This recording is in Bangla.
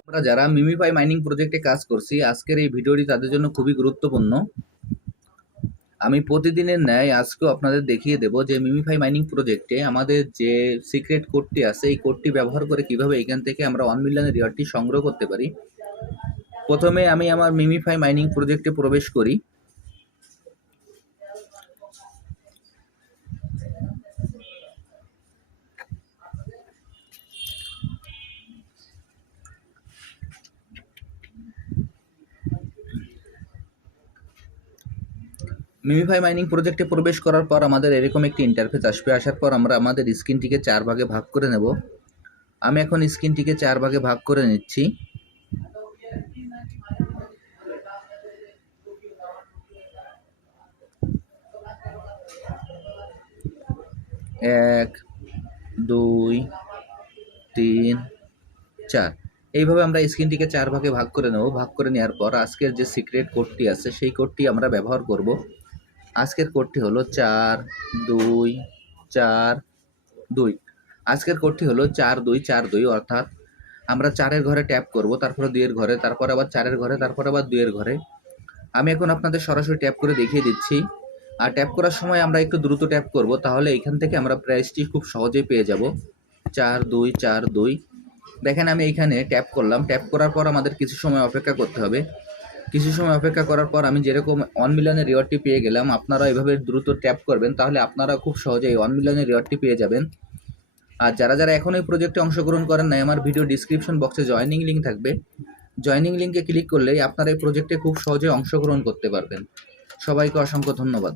আমরা যারা মিমিফাই মাইনিং প্রজেক্টে কাজ করছি, আজকের এই ভিডিওটি তাদের জন্য খুবই গুরুত্বপূর্ণ। আমি প্রতিদিনের ন্যায় আজকেও আপনাদের দেখিয়ে দেব যে মিমিফাই মাইনিং প্রজেক্টে আমাদের যে সিক্রেট কোডটি আছে, এই কোডটি ব্যবহার করে কীভাবে এখান থেকে আমরা ওয়ান মিলিয়নের রিওয়ার্ডটি সংগ্রহ করতে পারি। প্রথমে আমি আমার মিমিফাই মাইনিং প্রজেক্টে প্রবেশ করি। মিমিফাই মাইনিং প্রজেক্টে প্রবেশ করার পর আমাদের এরকম একটি ইন্টারফেস আসবে। আসার পর আমরা আমাদের স্ক্রিনটিকে চার ভাগে ভাগ করে নেব। আমি এখন স্ক্রিনটিকে চার ভাগে ভাগ করে নিচ্ছি। এক, দুই, তিন, চার। এইভাবে আমরা স্ক্রিনটিকে চার ভাগে ভাগ করে নেব। ভাগ করে নেওয়ার পর আজকের যে সিক্রেট কোডটি আছে, সেই কোডটি আমরা ব্যবহার করব। আজকের কোডটি হলো চার, দুই চার, দুই। আজকের কোডটি হলো চার, দুই চার, দুই, অর্থাৎ আমরা চারের ঘরে ট্যাপ করব, তারপরে দুইয়ের ঘরে, তারপর আবার চারের ঘরে, তারপর আবার দুইয়ের ঘরে। আমি এখন আপনাদের সরাসরি ট্যাপ করে দেখিয়ে দিচ্ছি। আর ট্যাপ করার সময় আমরা একটু দ্রুত ট্যাপ করব, তাহলে এখান থেকে আমরা প্রাইসটি খুব সহজেই পেয়ে যাব। চার, দুই চার, দুই। দেখেন আমি এখানে ট্যাপ করলাম। ট্যাপ করার পর আমাদের কিছু সময় অপেক্ষা করতে হবে। কিছু সময় অপেক্ষা করার পর আমি যেরকম ওয়ান মিলিয়নের রিওয়ার্ডটি পেয়ে গেলাম, আপনারা এভাবে দ্রুত ট্যাপ করবেন, তাহলে আপনারা খুব সহজেই ওয়ান মিলিয়নের রিওয়ার্ডটি পেয়ে যাবেন। আর যারা যারা এখন এই প্রজেক্টে অংশগ্রহণ করেন নাই, আমার ভিডিও ডিসক্রিপশন বক্সে জয়নিং লিঙ্ক থাকবে। জয়নিং লিঙ্কে ক্লিক করলেই আপনারা এই প্রজেক্টে খুব সহজে অংশগ্রহণ করতে পারবেন। সবাইকে অসংখ্য ধন্যবাদ।